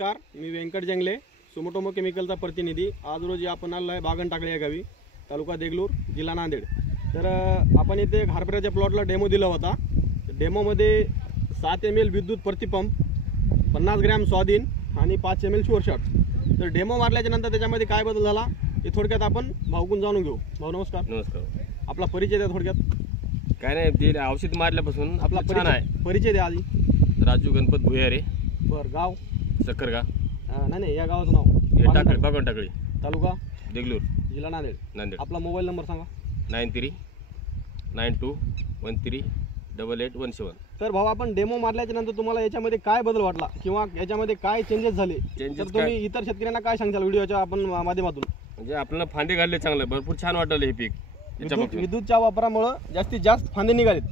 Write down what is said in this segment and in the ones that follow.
नमस्कार, मी व्यंकट जंगले, सुमोटोमो केमिकलचा प्रतिनिधी। आज रोजी आपण आलो आहे बागन टाकळी या गावी, तालुका देगलूर, जिल्हा नांदेड। तर आपण इथे हरभऱ्याच्या प्लॉटला डेमो दिला होता। डेमोमध्ये 7 ml विद्युत प्रतिपंप, 50 ग्रॅम स्वाधीन आणि 5 ml शुअर शॉट। तर डेमो मारल्याच्या नंतर त्याच्यामध्ये काय बदल झाला हे थोडक्यात आपण भाऊकून जाणून घेऊ। भाऊ नमस्कार। नमस्कार। आपला परिचय द्या थोडक्यात। काय नाही, ते औषध मारल्यापासून आपला छान आहे। परिचय द्या आधी। राजू गणपत भुयारे, बरं, गाव सक्करगा, नाही या गावाचं नाव टाकळी, बागन टाकळी, तालुका देगलूर, जिल्हा नांदेड। आपला मोबाईल नंबर सांगा। 9392138817। तर भाऊ, आपण डेमो मारल्याच्या नंतर तुम्हाला याच्यामध्ये काय बदल वाटला किंवा याच्यामध्ये काय चेंजेस झाले, तर तुम्ही इतर शेतकऱ्यांना काय सांगाल व्हिडिओच्या आपण माध्यमातून? म्हणजे आपल्याला फांदे घालले चांगले, भरपूर छान वाटलं हे पीक। विद्युतच्या वापरामुळे जास्तीत जास्त फांदे निघालेत,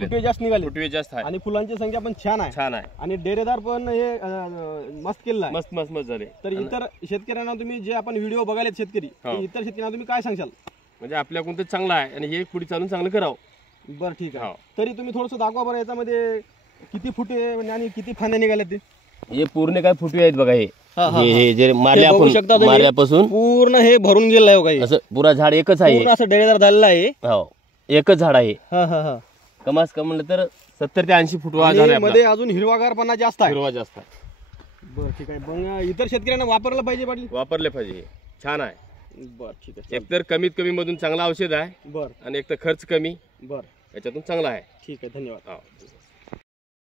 फुटवे जास्त निघाले, फुटवे जास्त आहे आणि फुलांची संख्या पण छान आहे आणि डेरेदार पण हे मस्त केलं आहे, मस्त झाले। तर इतर शेतकऱ्यांना तुम्ही जे आपण व्हिडिओ बघायला शेतकरी, इतर शेतकऱ्यांना तुम्ही काय सांगाल? म्हणजे आपल्याकडून तर चांगला आहे आणि हे पुढे चालून चांगलं करावं। बरं, ठीक आहे। तरी तुम्ही थोडंसं दाखवा बरं, याच्यामध्ये किती फुटे आणि किती फांदे निघाले ते? हे पूर्ण काय फुटवे आहेत बघा। हे जे मारले आपण मारल्यापासून पूर्ण हे भरून गेलं आहे काही, असं पुरा झाड एकच आहे, पूर्ण असं डेरेदार झालेलं आहे। हो, एकच झाड आहे। कमास कम म्हणलं तर 70 ते 80 फुटवा झाड आहे। मध्ये अजून हिरवागारपणा जास्त आहे, हिरवा जास्त आहे। बरं, ठीक आहे। मग इतर शेतकऱ्यांना वापरलं पाहिजे पाटील? वापरले पाहिजे, छान आहे। बरं, ठीक आहे। एकतर कमीत कमी मधून चांगलं औषध आहे, बरं, आणि एक तर खर्च कमी, बरं, याच्यातून चांगला आहे। ठीक आहे, धन्यवाद।